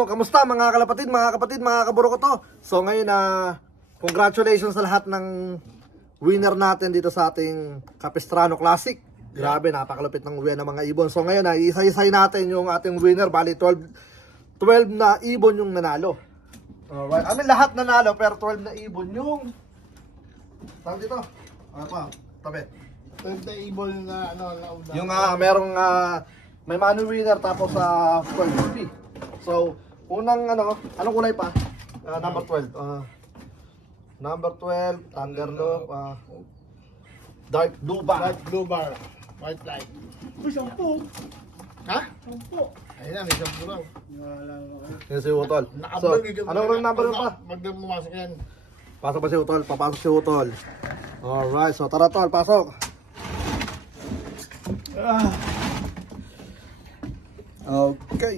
So, kamusta mga kalapatid, mga kaburo ko to. So, ngayon congratulations sa lahat ng winner natin dito sa ating Capistrano Classic. Grabe, napakalupit ng uwi ng mga ibon. So, ngayon isa-isay natin yung ating winner. Bali, 12 na ibon yung nanalo. Alright, I mean lahat nanalo, pero 12 na ibon yung... Tawag dito? Ano pa? Tabi. 12 na ibon na nauna. Yung merong may money winner tapos 12 So, unang anong kulay pa? Number 12. Number 12, Thunderloop, Dark Blue Bar. White blue bar. White light. Uy, 10. Ha? 10. Ayun na, may 10 lang. Yan si Utol. So, anong number pa? Magdamumasok yan. Pasok pa si Utol, papasok si Utol. Alright, so tara Tol, pasok. Okay.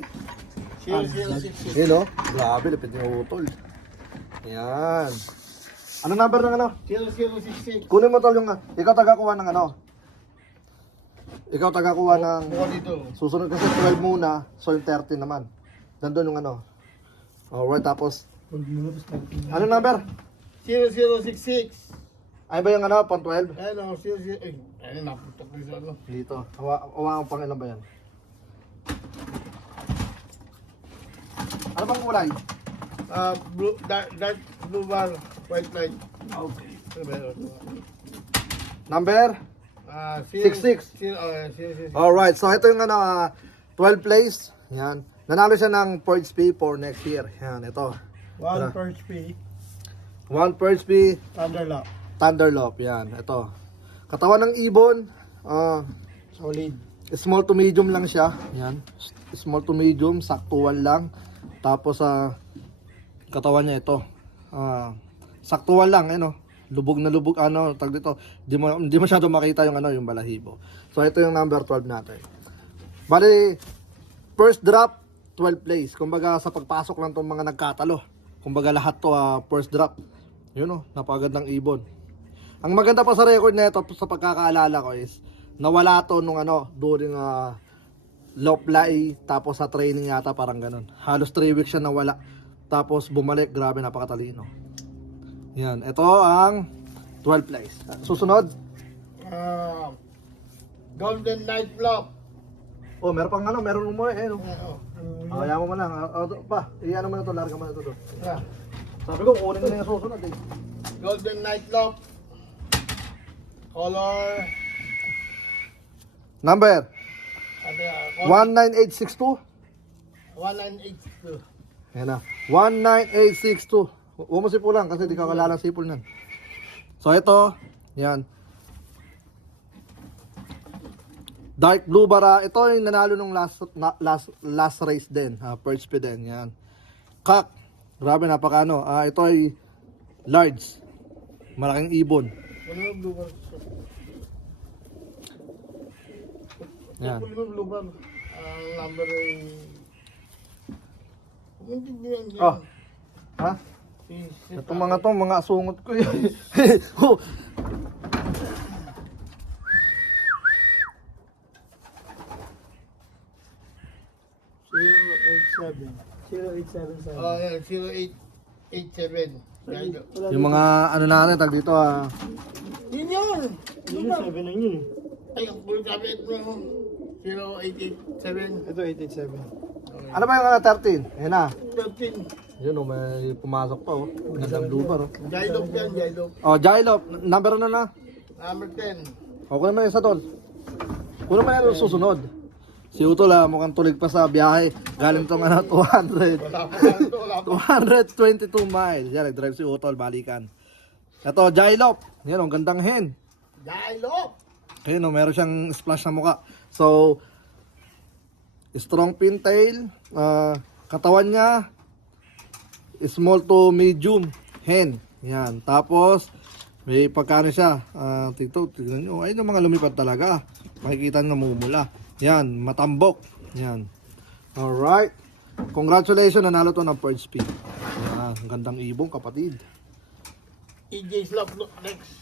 0066. Hello, grabe, lipit yung Utol. Yan. Ano number ng 0066. Kunin mo Tol yung, ikaw tagakuha ng Ikaw tagakuha ng, Buka dito. susunod kasi 12 muna, so yung 13 naman. Nandun yung Alright, tapos, ano number? 0066. Ay ba yung pang 12? Ayun o, 00. Ay, ayun, naputok ko sa ano. Dito, hawakan pang ilan ba yan? Ano bang kulay? Blue, dark blue bar. White light. Okay. Ano ba yun? Number? 66. 66. Alright, so ito yung 12 place. Yan. Nanalo siya ng Purge P for next year. Yan, ito. 1 perch P. 1 Purge P, Thunderlock. Thunderloop. Yan, ito. Katawan ng ibon. Solid. Small to medium lang siya. Yan. Small to medium, saktuan lang. Tapos katawan niya ito. Saktuan lang, lubog na lubog tag dito. Di masyado makita yung yung balahibo. So ito yung number 12 natin. Bali first drop 12 place. Kumbaga sa pagpasok lang tong mga nagkatalo. Kumbaga lahat to first drop. Yun napakagandang ibon. Ang maganda pa sa record na ito sa pagkakaalala ko is nawala to nung during low fly, tapos sa training yata parang ganun. Halos 3 weeks siya nawala. Tapos bumalik, grabe, napakatalino. Yan, ito ang 12 place. Susunod. Golden Night Block. Oh, meron pang meron mo Ayaw mo lang. Iyan mo na to, larga mo na to doon. Yeah. Sabi ko, kunin mo na yung susunod Golden Night Lock. Color. Number? Sabi 19862. 1982. Yan na. 19862. Huwag mo sipulan kasi di ka kalalang sipol nan. So ito, yan. Dark blue bara. Ito yung nanalo nung last race din. Perch P din. Yan. Cock. Grabe, napaka ito ay large. Malaking ibon. Ano yung blue bar? Yan. Ano yung blue bar? Ang number ay... Hindi yan. Oh. Ha? Itong mga asungot ko yun. Oh. 0877. Oh, yan. 0887. Yan. Yung mga natin, tag dito Yun yun! Yun yung 7 na yun Ay, ang bullet sabi ito mo. 0887. Ito 887. Ano ba yung 13? Ayan na. 13. Yun may pumasok pa Gandang blue bar Jailop yan, Jailop. Oh, Jailop. Number na. Number 10. Okay naman yung isa doon. Kuno man yung susunod. Si Utol mukhang tulig pa sa biyahe. Galing tong 200. Wala pa. 222 miles. Yan, nag-drive si Utol, balikan. Ito, Jailop. Yan, ang gandang hen. Jailop! Ayun, meron siyang splash na mukha. So, strong pintail. Katawan niya, small to medium hen. Yan. Tapos, may pagkano siya. Tignan nyo. Ayun ang mga lumipad talaga. Makikita nyo namumula. Yan, matambok. Yan. Alright. Congratulations, nanalo to ng Purge P. Yan, ang gandang ibong kapatid. EJ Slop next.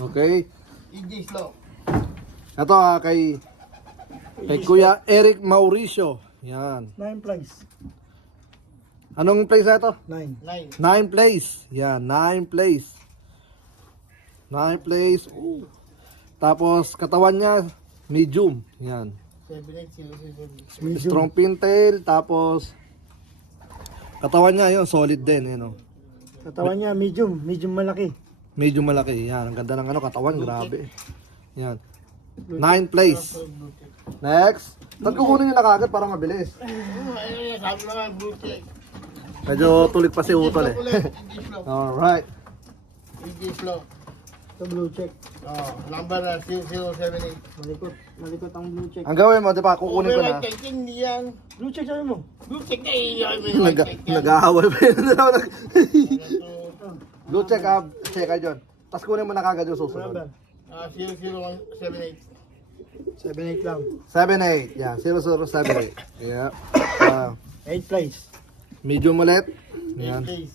Okay. EJ Slop. Ito kay Kay Kuya Eric Mauricio. Yan. 9 plays. Anong place na ito? 9. 9. 9 plays. Yan, 9 plays. 9 plays. Ooh. Tapos katawan niya medium. Yan. 7807. Strong pintail. Tapos katawan niya yun solid din. Yan, oh. Katawan niya medium. Medium malaki. Medyo malaki. Yan. Ang ganda ng ano, katawan. Grabe. Yan. 9 plays. Next. Ba't kukunin nyo na kagad para mabilis? Ayun, sabi mo nga, blue check. Medyo tulit pa si Utol eh. EG Flow. Alright. EG Flow. Ito blue check. Oh, number na 0078. Malikot. Malikot ang blue check. Ang gawin mo, di ba? Kukunin ko May na. white check, hindi yan. Blue check sabi mo. Blue check na iyon. May white check yan. Nag-aaway pa yun. Ito, Blue check up. Check ka dyan. Tapos kunin mo na kagad yung susunod. Number. 0078. 7-8 lang. 7-8. Yan. 0078. Yeah. 8 plays. Medium ulit. 8 Yan. days.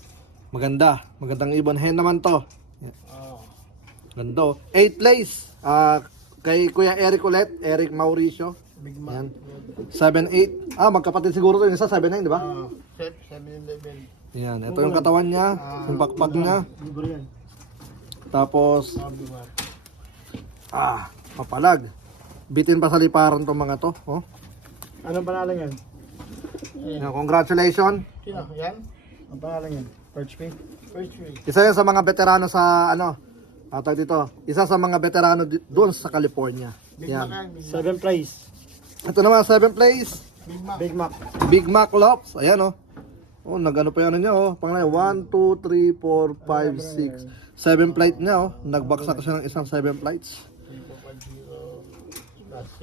Maganda. Magandang ibon hen naman to. Oh. Ganda. 8 plays. Kay Kuya Eric ulit. Eric Mauricio. Big Yan. man. 7-8. Magkapatid siguro to yung isa. 7-9, di ba? 711. Yan. Ito yung katawan niya. Yung pakpak niya. Libre yan. Tapos, Sabi mo. papalag. Bitin pa sa liparan tong mga to. Oh. Anong pangalan yan? Yan, congratulations. Sino? Yan? Ang pangalan yan? Perch Pay? First three. Isa yan sa mga veterano sa ano. Tawag dito. Isa sa mga veterano doon sa California. Big Yan. Mac yan. Big 7 Mac. plays. Ito naman 7 plays. Big Mac. Big Mac. Big Mac Lops. Ayan oh. Oh, nagano pa yan niya oh. Pangalan 1 2 3 4 5 6 7 plate niya oh. Nagbaksak siya ng isang 7 plates.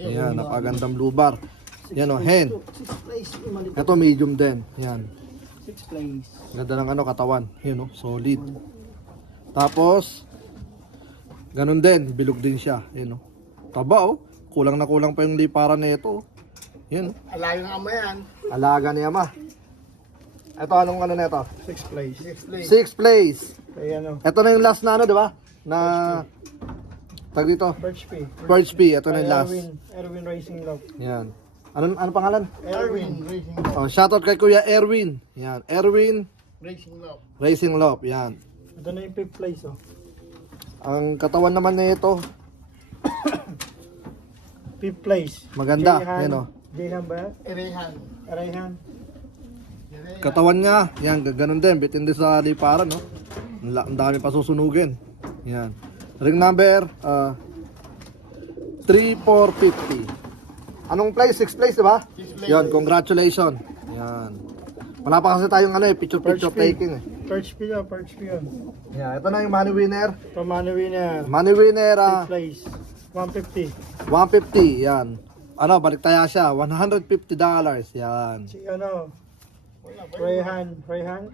Ayan, napagandang blue bar. Yan oh, hen. 6 plays. Malikot. Ito medium din. Yan. 6 plays. Ganda ng ano katawan. Yan oh, solid. Tapos ganun din, bilog din siya. Yan oh. Taba oh. Kulang na kulang pa yung liparan nito. Yan oh. Alayo nga mo yan. Alaga ni Ama. Ito anong ano nito? 6 plays. 6 play. 6 plays. Kaya ano? Ito na yung last na ano, di ba? Na tag dito. Perch Pay. Purge P, ito na yung last. Erwin Racing Love. Yan. Ano pangalan? Erwin Racing Love. Oh, shoutout kay Kuya Erwin. Yan, Erwin Racing Love. Racing Love. Yan. Ito na yung 5th place oh. Ang katawan naman nito, 5th place. maganda. Jayhan. Yan oh. Jayhan ba yan? Erehan. Arayhan. Erehan. Katawan niya, yan, ganun din. Bitin din sa liparan, no? Ang dami pa susunugin. Yan. Ring number, 3450. Anong place? 6 place, di ba? Sixth place. Yan, congratulations. Yan. Wala pa kasi tayong ano eh, picture-picture Perch P. taking eh. Perch P yun. Perch P yun. Yan, ito na yung money winner. Pamano winner. Money winner, 5th place. 150. 150. Yan. Ano, balik tayo siya. $150. Yan. Si ano? Wala ba? Rayhan yan?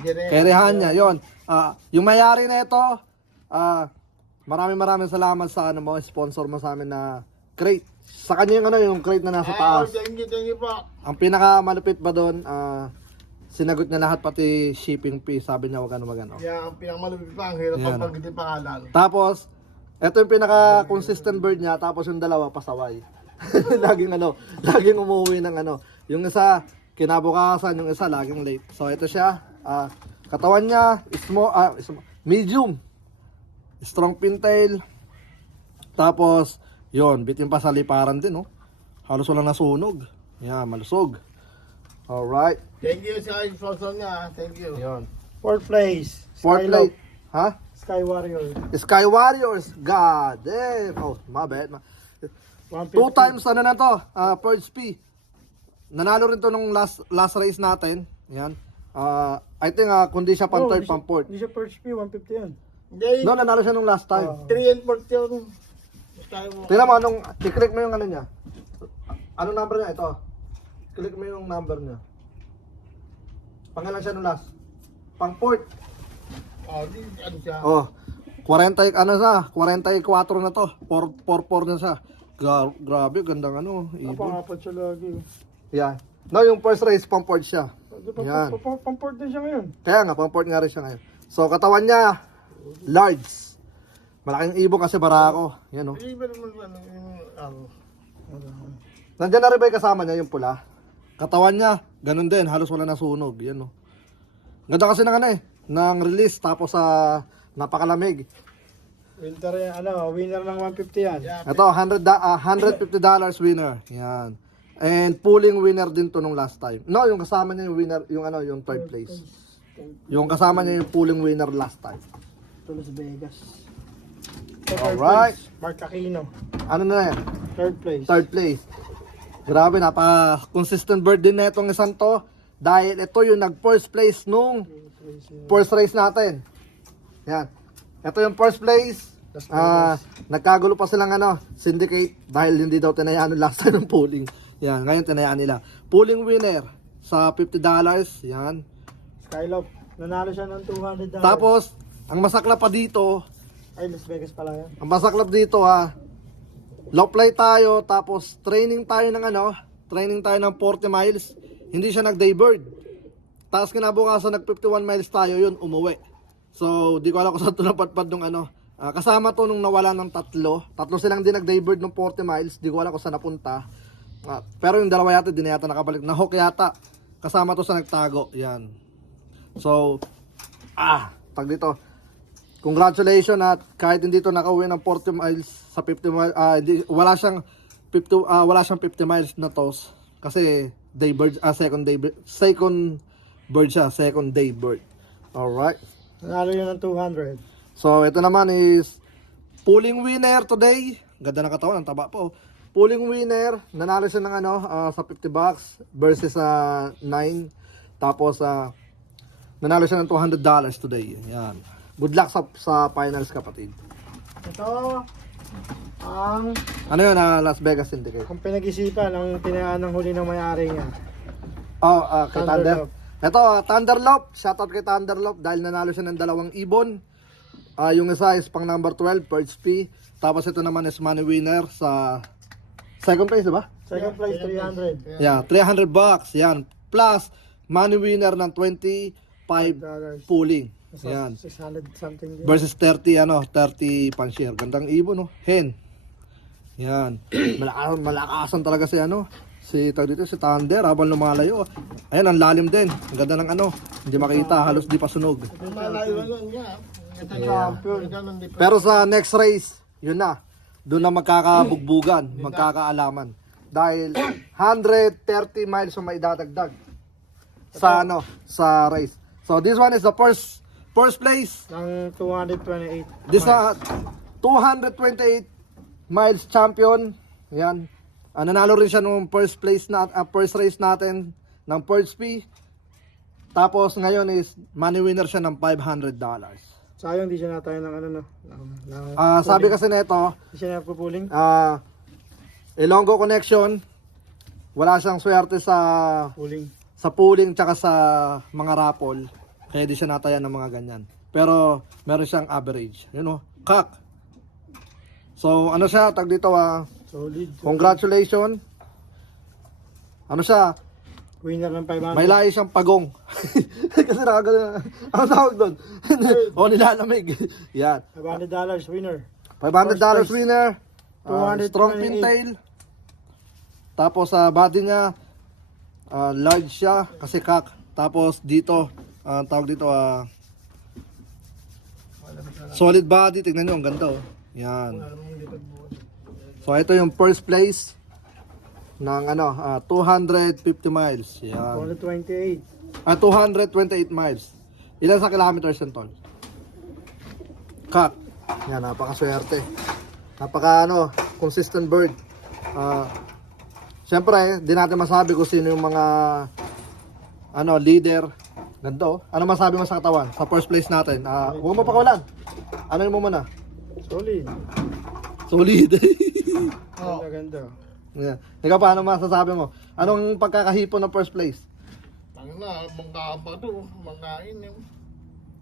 Erehan. Kerehan niya, yon. Yung mayari na ito, maraming salamat sa ano mo, sponsor mo sa amin na crate. Sa kanya yung ano, yung crate na nasa taas. Thank you po. Ang pinakamalupit ba doon, sinagot niya lahat pati shipping fee. Sabi niya, wag ka na magano. Yan, ang pinakamalupit pa. Ang hirap Yan. pag pag-hindi pangalan. Tapos, ito yung pinaka-consistent bird niya, tapos yung dalawa pasaway. laging umuwi ng ano. Yung isa, kinabukasan, yung isa, laging late. So, ito siya. Katawan niya, medium. Strong pintail. Tapos, yon bitin pa sa liparan din, oh. Halos walang nasunog. Yan, malusog. Alright. Thank you sa sponsor niya. Thank you. Yon. 4th place. Fourth Skylock. plate. Ha? Sky Warrior. Sky Warriors. God damn. Oh, my bad. 150. 2 times ano na to, Purge P. Nanalo rin to nung last race natin. Yan. I think kundi siya pang third, pang fourth. Hindi siya Perch P. 150 yan. Hindi. No, nanalo siya nung last time. 3 and 4 yun. Basta mo. Tingnan mo, i-click mo yung ano niya. Anong number niya? Ito. Click mo yung number niya. Pangalan siya nung last? Pang fourth. Oh, di ano siya. Oh, 44 na to. 444 na siya. Grabe, gandang ano, ibon. Napang-apat siya lagi. Yeah. No, yung first race, pang fourth siya. Yan. Pang-port din siya ngayon. Kaya nga, pang fourth nga rin siya ngayon. So, katawan niya, large. Malaking ibon kasi barako. Yan oh. Hindi ba naman ano yung Nandiyan na rin ba yung kasama niya, yung pula? Katawan niya, ganun din, halos wala nasunog. Yan o. Ganda kasi ng ano eh, ng release, tapos napakalamig. Winter yan, winner ng 150 yan. Ito, $150 winner. Yan. And pooling winner din to nung last time. No, yung kasama niya yung winner, yung third place. Yung kasama niya yung pooling winner last time. Ito Las Vegas. Alright. Mark Aquino. Ano na yan? Third place. Third place. Grabe, napaka-consistent bird din na itong isang to. Dahil ito yung nag-first place nung first race natin. Yan. Ito yung first place. Nagkagulo pa silang syndicate dahil hindi daw tinayaan last time ng pooling. Yan, ngayon tinayaan nila. Pooling winner sa $50. Yan. Skylop. Nanalo siya ng $200. Tapos, ang masaklap pa dito, Ay, Las Vegas pala yan. ang masaklap dito low fly tayo, tapos training tayo ng 40 miles. Hindi siya nag-day bird. Tapos kinabukasan nag 51 miles tayo, yun umuwi. So, di ko alam kung saan ito napadpad nung kasama to nung nawala ng tatlo silang din nag-day bird ng 40 miles. Di ko alam kung saan napunta. Pero yung dalawa yata, di na yata nakabalik. Na-hook yata. Kasama to sa nagtago. Yan. So, tag dito. Congratulations at kahit hindi to nakauwi ng 40 miles sa 50 miles, wala siyang 50 miles na toss kasi day bird, second bird siya, second day bird. Alright. Nanalo yun ng 200. So, ito naman is pooling winner today. Ganda ng katawan, ang taba po. Pooling winner, nanalo siya ng sa $50 versus 9. Tapos nanalo siya ng $200 today. Yan. Good luck sa finals, kapatid. Ito, ang Ano yun, Las Vegas Syndicate? kung pinag-isipan ang tinayaan ng huli ng may-ari niya. Kay Thunder. Ito, Thunderlop. Shoutout kay Thunderlop dahil nanalo siya ng 2 ibon. Yung isa is pang number 12, Perch P. Tapos ito naman is money winner sa second place, diba? Second place, 300. Yeah, $300. Yan. Plus, money winner ng $25 pooling. Yan. 600 something. Din. Versus 30 pan-share. Gandang ibon, no? Hen. Yan. Malakasan talaga si si Thunder habang lumalayo. Ayan, ang lalim din. Ang ganda ng hindi makita, halos di pa sunog. Malayo niya. Ito champion. Pero sa next race, yun na. Doon na magkakabugbugan, magkakaalaman. Dahil 130 miles ang may dadagdag sa sa race. So this one is the first place. Ng 228. This 228 miles champion. Yan. Nanalo rin siya nung first place first race natin ng Perch P. Tapos ngayon is money winner siya ng $500. Sayang di siya natayo ng Sabi kasi nito, di siya napupuling. Ilonggo connection. Wala siyang swerte sa pooling tsaka sa mga raffle. Kaya di siya natayan ng mga ganyan. Pero meron siyang average. Kak. So siya, tag dito Solid. congratulations. Siya, Winner ng 500. may lahi siyang pagong. Kasi nakagano, ano tawag doon? Nilalamig. Yan. $500 winner. $500 winner. 228. Strong pintail. Tapos sa body niya, large siya kasi kak. Tapos dito, tawag dito, solid body. Tignan nyo, ang ganda Yan. So ito yung first place ng 250 miles. Yan. 228. 228 miles. Ilan sa kilometers yun, tol? Kak. Yan, napakaswerte. Consistent bird. Siyempre, di natin masabi kung sino yung mga leader. Ganito. Ano masabi mo sa katawan? Sa first place natin. Huwag mo pakawalan. Ano mo muna? Solid. Solid. Ganda. Yeah. Ikaw, paano masasabi mo? Anong pagkakahipon ng first place? Mangga pa to. Manggain yun.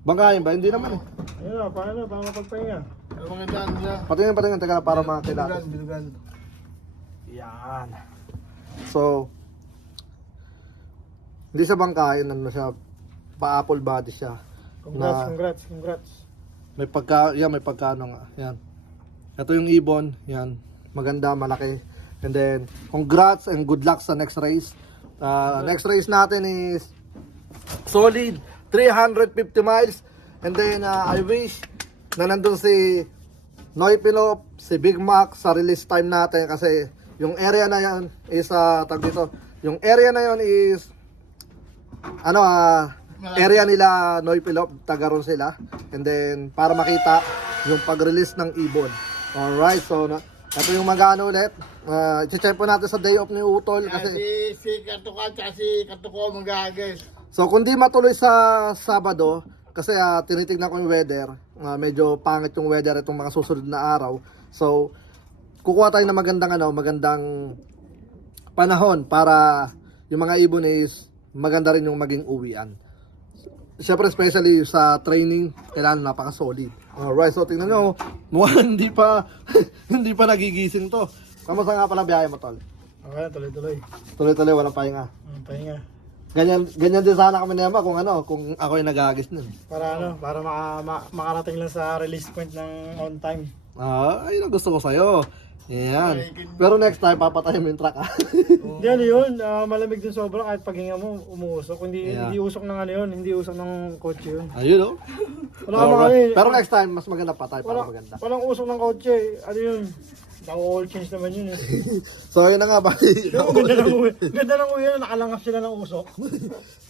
Bangkain ba? Hindi naman Ayun paano mapagpahinga? Ang mga dyan niya. Patingin, teka na para makakilala. Bilugan. Yan. So, hindi siya bangkain, siya, pa-apple body siya. Congrats. May pagkano nga. Yan. Ito yung ibon, yan. Maganda, malaki. And then, congrats and good luck sa next race. Next race natin is solid 350 miles. And then, I wish na nandun si Noy Pilop, si Big Mac sa release time natin kasi yung area na yan is tag dito. Yung area na yon is area nila Noy Pilop, taga ron sila. And then para makita yung pag-release ng ibon. Alright, so ito yung mag-ano ulit. I-check po natin sa day off ni Utol kasi Si Katuka at si Katuko mag-aagis. so kung di matuloy sa Sabado kasi tinitignan ko yung weather, medyo pangit yung weather itong mga susunod na araw. So kukuha tayo ng magandang panahon para yung mga ibon is maganda rin yung maging uwian. Siyempre, especially sa training, kailangan napaka-solid. Alright, so tingnan nyo, mukhang hindi pa nagigising to. Kamusta nga pala biyahe mo, Tol? Okay, tuloy-tuloy. Tuloy-tuloy, walang pahinga. Pahinga. Ganyan din sana kami ni Emma kung ako yung nag-agis nun. Para makarating lang sa release point ng on time. Ayun ang gusto ko sa'yo. Yan. Pero next time, papatayin mo yung truck, Hindi yun, malamig din sobra kahit paghinga mo umuusok. Hindi Yeah. hindi usok ng hindi usok ng kotse yun. Ayun, oh. Wala ka mga Pero next time, mas maganda pa tayo para maganda. walang usok ng kotse. Ano yun? Naka-all change naman yun eh. So, yun na nga, bali. Ganda ng uwi, nakalangap sila ng usok.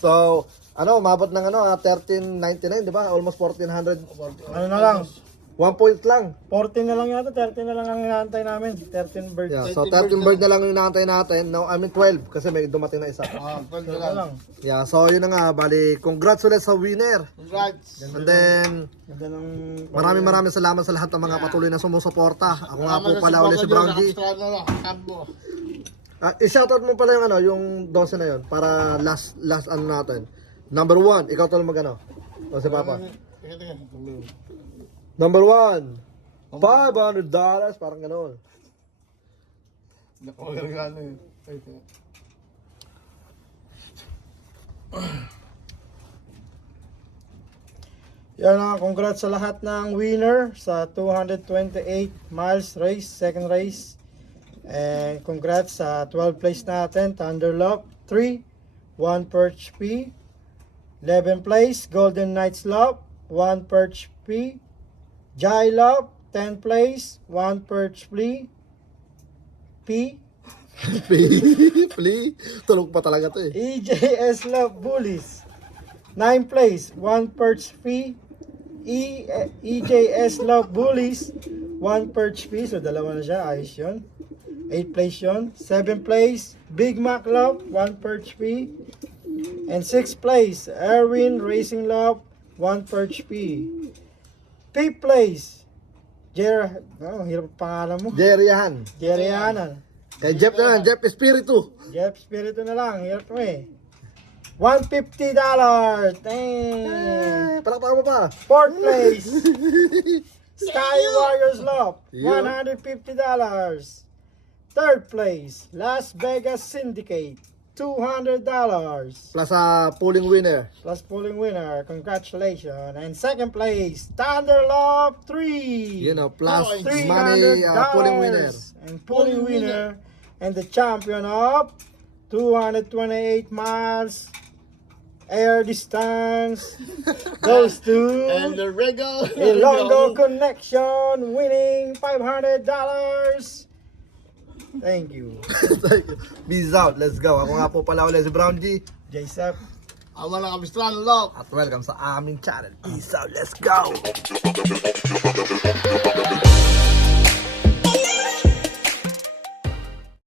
So, umabot ng 1399, di ba? Almost 1400. Ano na lang, 1 point lang. 14 na lang yata, 13 na lang ang inaantay namin. 13 birds. Yeah, so 13 bird na lang yung inaantay natin. Now, 12 kasi may dumating na isa. Pwede Ano lang. lang. Yeah, so yun na nga, bali, congrats ulit sa winner. Congrats. And then, Ganda ng... maraming salamat sa lahat ng mga patuloy na sumusuporta. Ako nga po pala ulit si Brown G. I-shoutout mo pala yung 12 na yun para last natin. Number 1, ikaw tol o si Papa. Number 1, $500, parang gano'n. Nakawagano yun. Yan na, congrats sa lahat ng winner sa 228 miles race, second race. And congrats sa 12 place natin, Thunderlock 3, 1 Perch P. 11 place, Golden Knights Love, 1 Perch P. Jai Love, 10 place, 1 Perch P. Plea. Tulog pa talaga to eh. EJS Love Bullies, 9 place, 1 Perch P. EJS Love Bullies, 1 Perch P. So dalawa na siya, ayos yun. 8 place yun. 7 place, Big Mac Love, 1 Perch P. And 6 place, Erwin Racing Love, 1 Perch P. 5th place, hirap pangalan mo. Jerihan. Jerianan. Kay Jeff na lang, Jeff Espiritu. Jeff Spirito na lang, hirap mo eh. $150. Dang. Palakpakan mo pa. 4th place, Sky Warriors Love, Yeah. $150. 3rd place, Las Vegas Syndicate, $200. Plus pulling winner. Plus pulling winner, congratulations. And 2nd place, Thunder Love 3. Plus $300. money pulling winner. And pulling winner. And the champion of 228 miles air distance goes to And the Rego. Ilonggo Connection, winning $500. Thank you. Peace out. Let's go. Ako nga po pala ulit si Brown G. J-Sep. Ama na kami strong lock. At welcome sa aming channel. Peace out. Let's go.